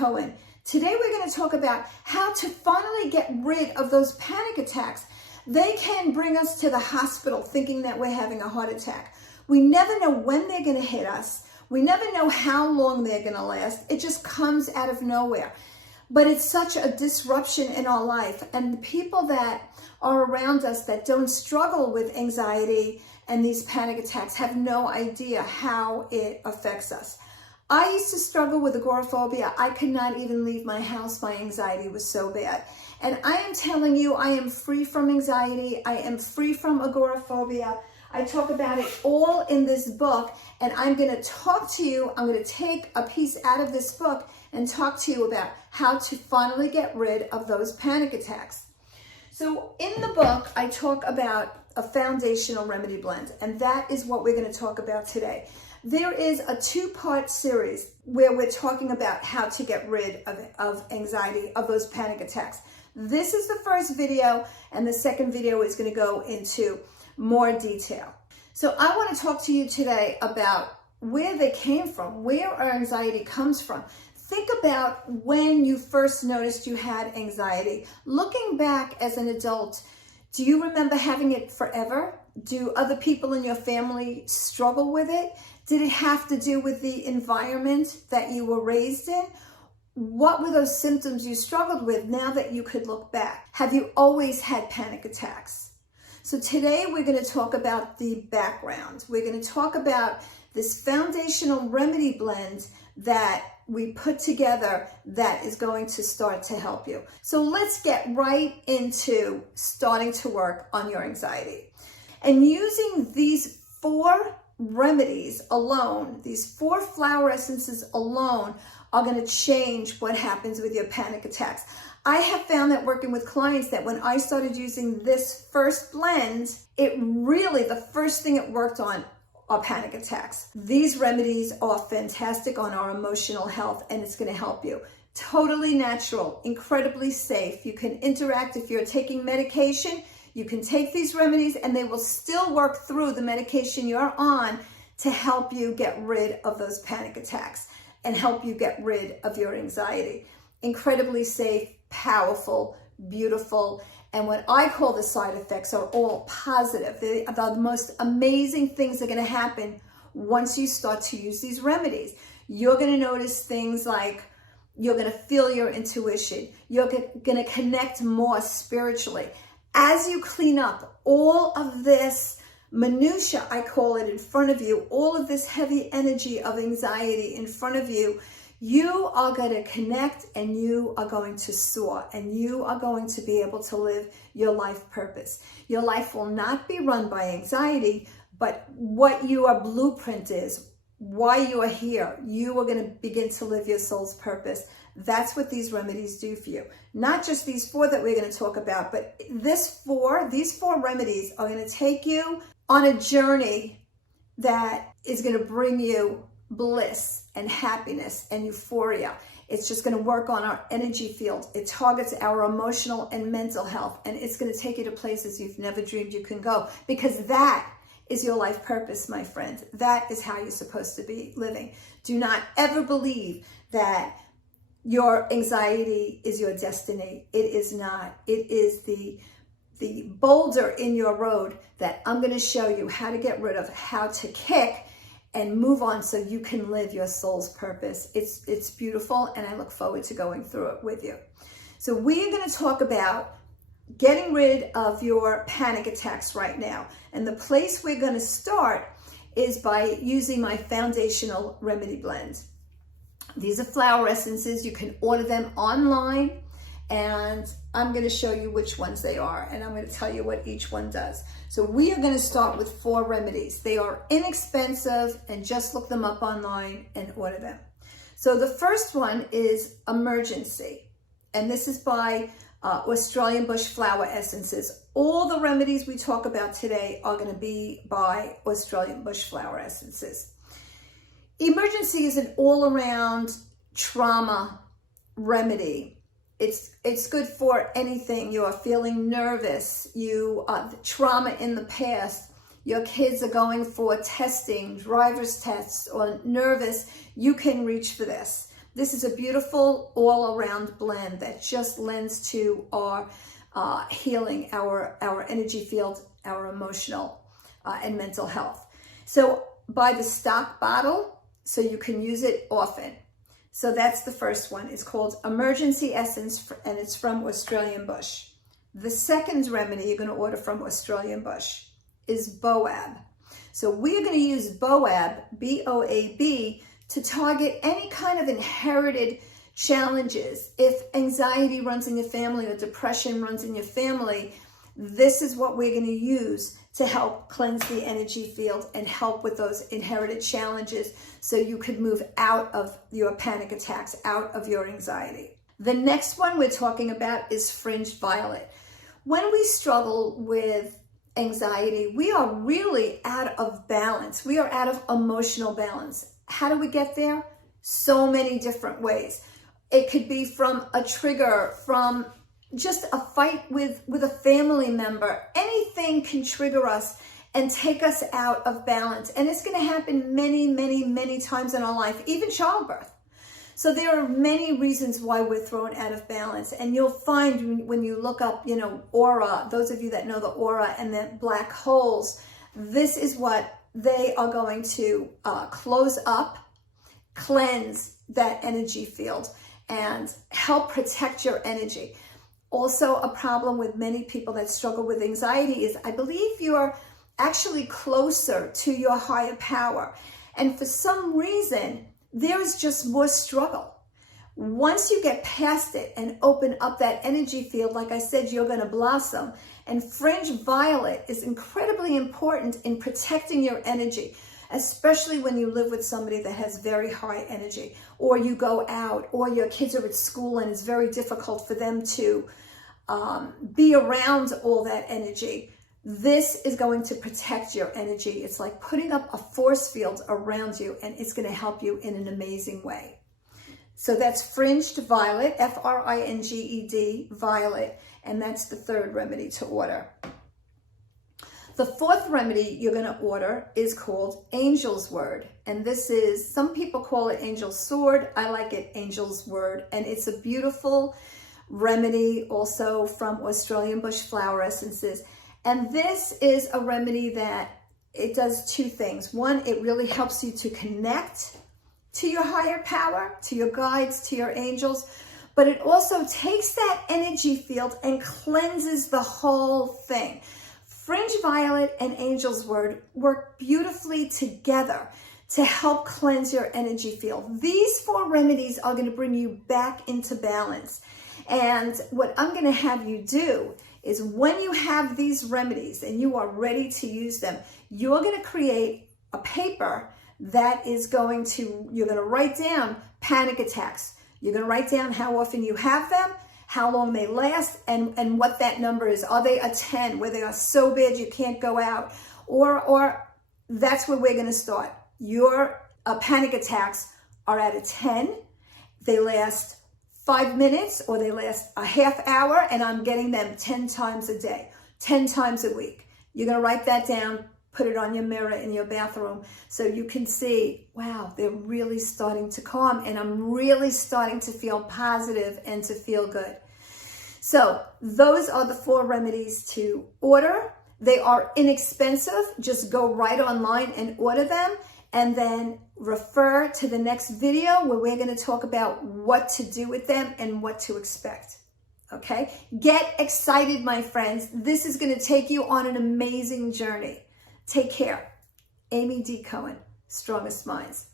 Cohen. Today we're going to talk about how to finally get rid of those panic attacks. They can bring us to the hospital thinking that we're having a heart attack. We never know when they're going to hit us. We never know how long they're going to last. It just comes out of nowhere. But it's such a disruption in our life. And the people that are around us that don't struggle with anxiety and these panic attacks have no idea how it affects us. I used to struggle with agoraphobia. I could not even leave my house. My anxiety was so bad. And I am telling you, I am free from anxiety. I am free from agoraphobia. I talk about it all in this book, and I'm going to talk to you. I'm going to take a piece out of this book and talk to you about how to finally get rid of those panic attacks. So in the book, I talk about a foundational remedy blend, and that is what we're going to talk about today. There is a two-part series where we're talking about how to get rid of anxiety, of those panic attacks. This is the first video, and the second video is going to go into more detail. So I want to talk to you today about where they came from, where our anxiety comes from. Think about when you first noticed you had anxiety. Looking back as an adult, do you remember having it forever? Do other people in your family struggle with it? Did it have to do with the environment that you were raised in? What were those symptoms you struggled with now that you could look back? Have you always had panic attacks? So today we're going to talk about the background. We're going to talk about this foundational remedy blend that we put together that is going to start to help you. So let's get right into starting to work on your anxiety. And using these 4 remedies alone, these 4 flower essences alone are going to change what happens with your panic attacks. I have found that working with clients that when I started using this first blend, it really, the first thing it worked on are panic attacks. These remedies are fantastic on our emotional health, and it's going to help you. Totally natural, incredibly safe. You can interact if you're taking medication. You can take these remedies and they will still work through the medication you're on to help you get rid of those panic attacks and help you get rid of your anxiety. Incredibly safe, powerful, beautiful, and what I call the side effects are all positive. They are the most amazing things that are going to happen once you start to use these remedies. You're going to notice things like you're going to feel your intuition. You're going to connect more spiritually. As you clean up all of this minutia, I call it, in front of you, all of this heavy energy of anxiety in front of you, you are going to connect and you are going to soar and you are going to be able to live your life purpose. Your life will not be run by anxiety, but what your blueprint is, why you are here, you are going to begin to live your soul's purpose. That's what these remedies do for you. Not just these 4 that we're going to talk about, but these 4 remedies are going to take you on a journey that is going to bring you bliss and happiness and euphoria. It's just going to work on our energy field. It targets our emotional and mental health, and it's going to take you to places you've never dreamed you can go, because that is your life purpose, my friend. That is how you're supposed to be living. Do not ever believe that your anxiety is your destiny. It is not. It is the boulder in your road that I'm going to show you how to get rid of, how to kick and move on so you can live your soul's purpose. It's beautiful, and I look forward to going through it with you. So we are going to talk about getting rid of your panic attacks right now. And the place we're going to start is by using my foundational remedy blend. These are flower essences. You can order them online, and I'm going to show you which ones they are, and I'm going to tell you what each one does. So we are going to start with 4 remedies. They are inexpensive, and just look them up online and order them. So the first one is Emergency, and this is by Australian Bush Flower Essences. All the remedies we talk about today are going to be by Australian Bush Flower Essences. Emergency is an all-around trauma remedy. It's good for anything. You are feeling nervous, trauma in the past, your kids are going for testing, driver's tests, or nervous, you can reach for this. This is a beautiful all-around blend that just lends to our healing, our energy field, our emotional and mental health. So buy the stock bottle so you can use it often. So that's the first one. It's called Emergency Essence, and it's from Australian Bush. The second remedy you're going to order from Australian Bush is BoAB. So we're going to use BoAB, B-O-A-B, to target any kind of inherited challenges. If anxiety runs in your family or depression runs in your family, this is what we're going to use to help cleanse the energy field and help with those inherited challenges so you could move out of your panic attacks, out of your anxiety. The next one we're talking about is Fringe Violet. When we struggle with anxiety, we are really out of balance. We are out of emotional balance. How do we get there? So many different ways. It could be from a trigger, from just a fight with a family member. Anything can trigger us and take us out of balance. And it's going to happen many, many, many times in our life, even childbirth. So there are many reasons why we're thrown out of balance. And you'll find when you look up, aura, those of you that know the aura and the black holes, this is what they are going to close up, cleanse that energy field, and help protect your energy. Also, a problem with many people that struggle with anxiety is I believe you're actually closer to your higher power. And for some reason, there's just more struggle. Once you get past it and open up that energy field, like I said, you're going to blossom. And Fringe Violet is incredibly important in protecting your energy, especially when you live with somebody that has very high energy, or you go out, or your kids are at school and it's very difficult for them to be around all that energy. This is going to protect your energy. It's like putting up a force field around you, and it's going to help you in an amazing way. So that's Fringed Violet, F-R-I-N-G-E-D, Violet, and that's the third remedy to order. The fourth remedy you're going to order is called Angel's Word. And this is, some people call it Angel's Sword. I like it Angel's Word. And it's a beautiful remedy also from Australian Bush Flower Essences. And this is a remedy that it does two things. One, it really helps you to connect to your higher power, to your guides, to your angels. But it also takes that energy field and cleanses the whole thing. Fringe Violet and Angel's Word work beautifully together to help cleanse your energy field. These four remedies are going to bring you back into balance. And what I'm going to have you do is when you have these remedies and you are ready to use them, you're going to create a paper that is going to, you're going to write down panic attacks. You're going to write down how often you have them, how long they last, and what that number is. Are they a 10, where they are so bad you can't go out? Or that's where we're going to start. Your panic attacks are at a 10. They last 5 minutes, or they last a half hour, and I'm getting them 10 times a day, 10 times a week. You're going to write that down, put it on your mirror in your bathroom so you can see, wow, they're really starting to calm, and I'm really starting to feel positive and to feel good. So those are the four remedies to order. They are inexpensive. Just go right online and order them, and then refer to the next video where we're going to talk about what to do with them and what to expect. Okay? Get excited, my friends. This is going to take you on an amazing journey. Take care. Amy D. Cohen, Strongest Minds.